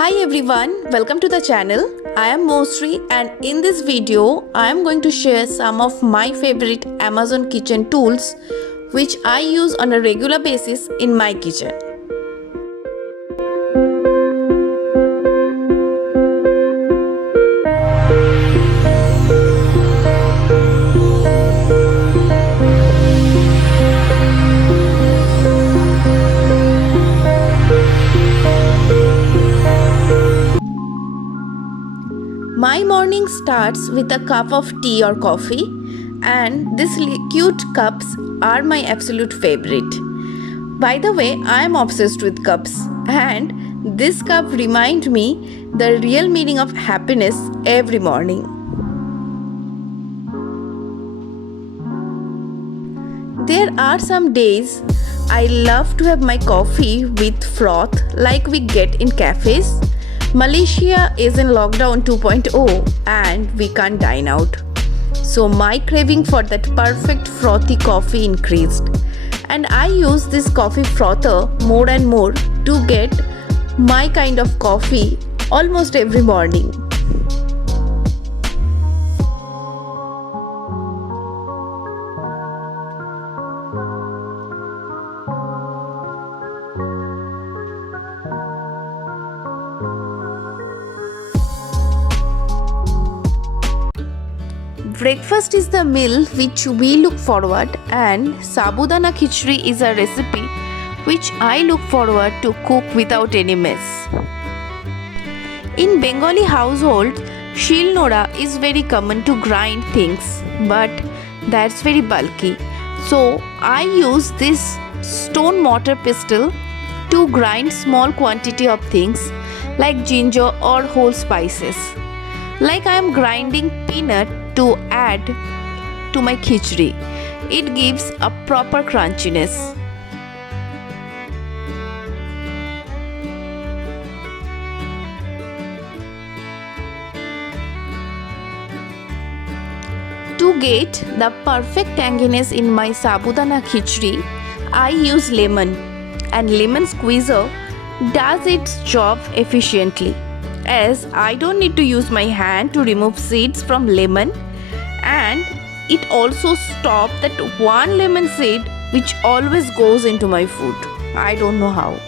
Hi everyone, welcome to the channel. I am Mosri and in this video I am going to share some of my favorite Amazon kitchen tools which I use on a regular basis in my kitchen. My morning starts with a cup of tea or coffee, and these cute cups are my absolute favorite. By the way, I am obsessed with cups, and this cup reminds me the real meaning of happiness every morning. There are some days I love to have my coffee with froth like we get in cafes. Malaysia is in lockdown 2.0 and we can't dine out. So my craving for that perfect frothy coffee increased. And I use this coffee frother more and more to get my kind of coffee almost every morning. Breakfast is the meal which we look forward, and Sabudana Khichdi is a recipe which I look forward to cook without any mess. In Bengali household, shil nora is very common to grind things, but that's very bulky. So I use this stone mortar pestle to grind small quantity of things like ginger or whole spices. Like I am grinding peanut to add to my khichdi. It gives a proper crunchiness. To get the perfect tanginess in my sabudana khichdi, I use lemon, and lemon squeezer does its job efficiently, as I don't need to use my hand to remove seeds from lemon, and it also stops that one lemon seed which always goes into my food. I don't know how.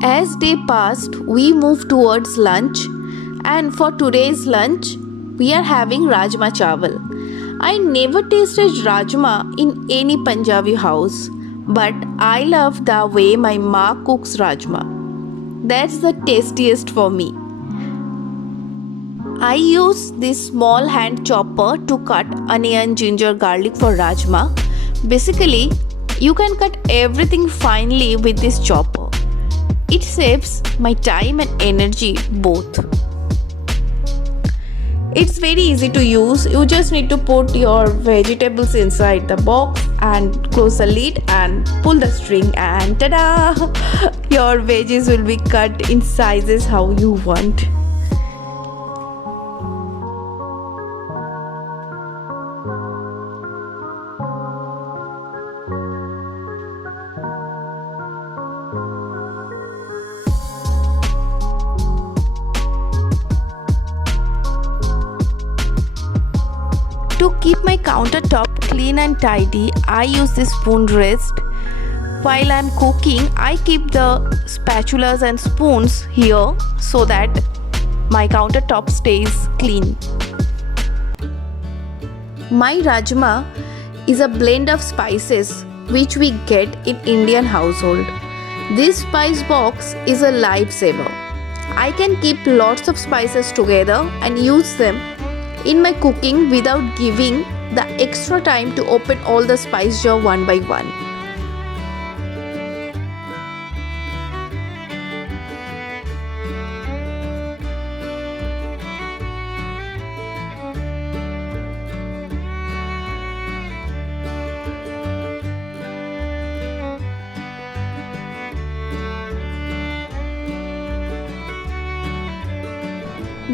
As day passed, we moved towards lunch, and for today's lunch, we are having rajma chawal. I never tasted rajma in any Punjabi house, but I love the way my ma cooks rajma. That's the tastiest for me. I use this small hand chopper to cut onion, ginger, garlic for rajma. Basically, you can cut everything finely with this chopper. It saves my time and energy both. It's very easy to use. You just need to put your vegetables inside the box and close the lid and pull the string, and ta-da! Your veggies will be cut in sizes how you want. To keep my countertop clean and tidy, I use this spoon rest. While I am cooking, I keep the spatulas and spoons here so that my countertop stays clean. My rajma is a blend of spices which we get in Indian household. This spice box is a lifesaver. I can keep lots of spices together and use them in my cooking without giving the extra time to open all the spice jar one by one.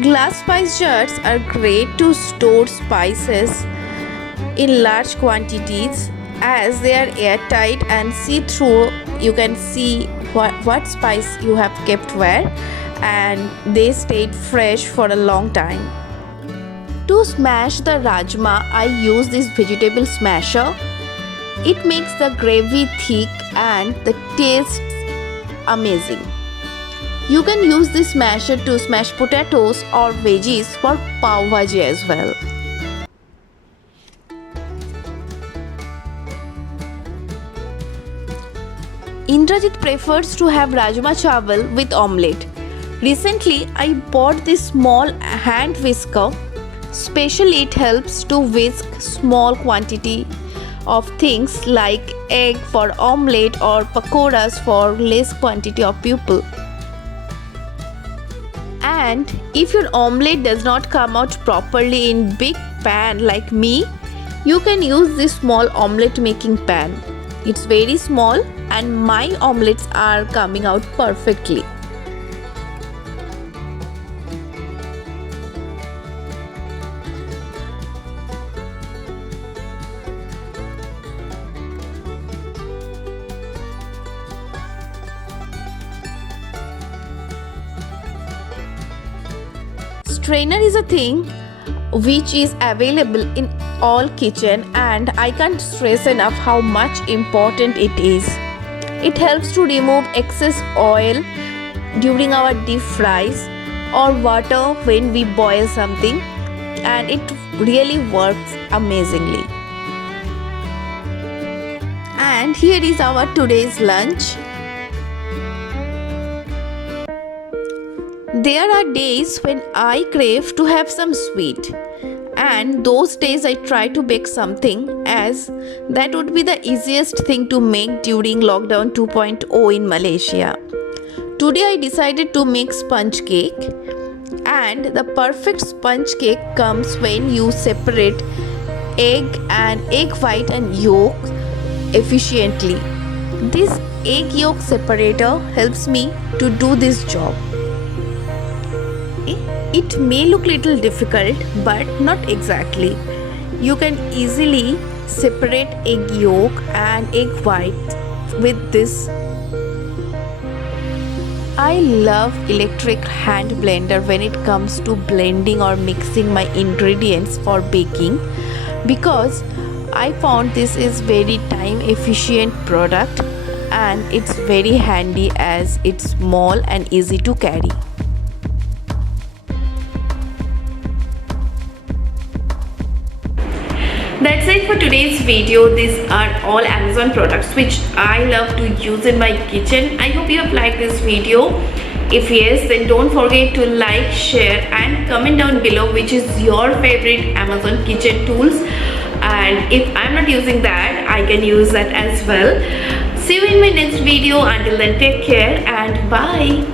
Glass spice jars are great to store spices in large quantities as they are airtight and see through. You can see what spice you have kept where, and they stayed fresh for a long time. To smash the rajma, I use this vegetable smasher. It makes the gravy thick and the taste amazing. You can use this smasher to smash potatoes or veggies for pav bhaji as well. Indrajit prefers to have rajma chawal with omelette. Recently, I bought this small hand whisker. Especially it helps to whisk small quantity of things like egg for omelette or pakoras for less quantity of people. And if your omelette does not come out properly in big pan like me, you can use this small omelette making pan. It's very small and my omelettes are coming out perfectly. Strainer is a thing which is available in all kitchen, and I can't stress enough how much important it is. It helps to remove excess oil during our deep fries or water when we boil something, and it really works amazingly. And here is our today's lunch. There are days when I crave to have some sweet, and those days I try to bake something, as that would be the easiest thing to make during lockdown 2.0 in Malaysia. Today I decided to make sponge cake, and the perfect sponge cake comes when you separate egg white and yolk efficiently. This egg yolk separator helps me to do this job. It may look little difficult, but not exactly. You can easily separate egg yolk and egg white with this. I love electric hand blender when it comes to blending or mixing my ingredients for baking, because I found this is very time efficient product and it's very handy as it's small and easy to carry. That's it for today's video. These are all Amazon products which I love to use in my kitchen. I hope you have liked this video. If yes, then don't forget to like, share and comment down below which is your favorite Amazon kitchen tools, and if I'm not using that, I can use that as well. See you in my next video. Until then, take care and bye.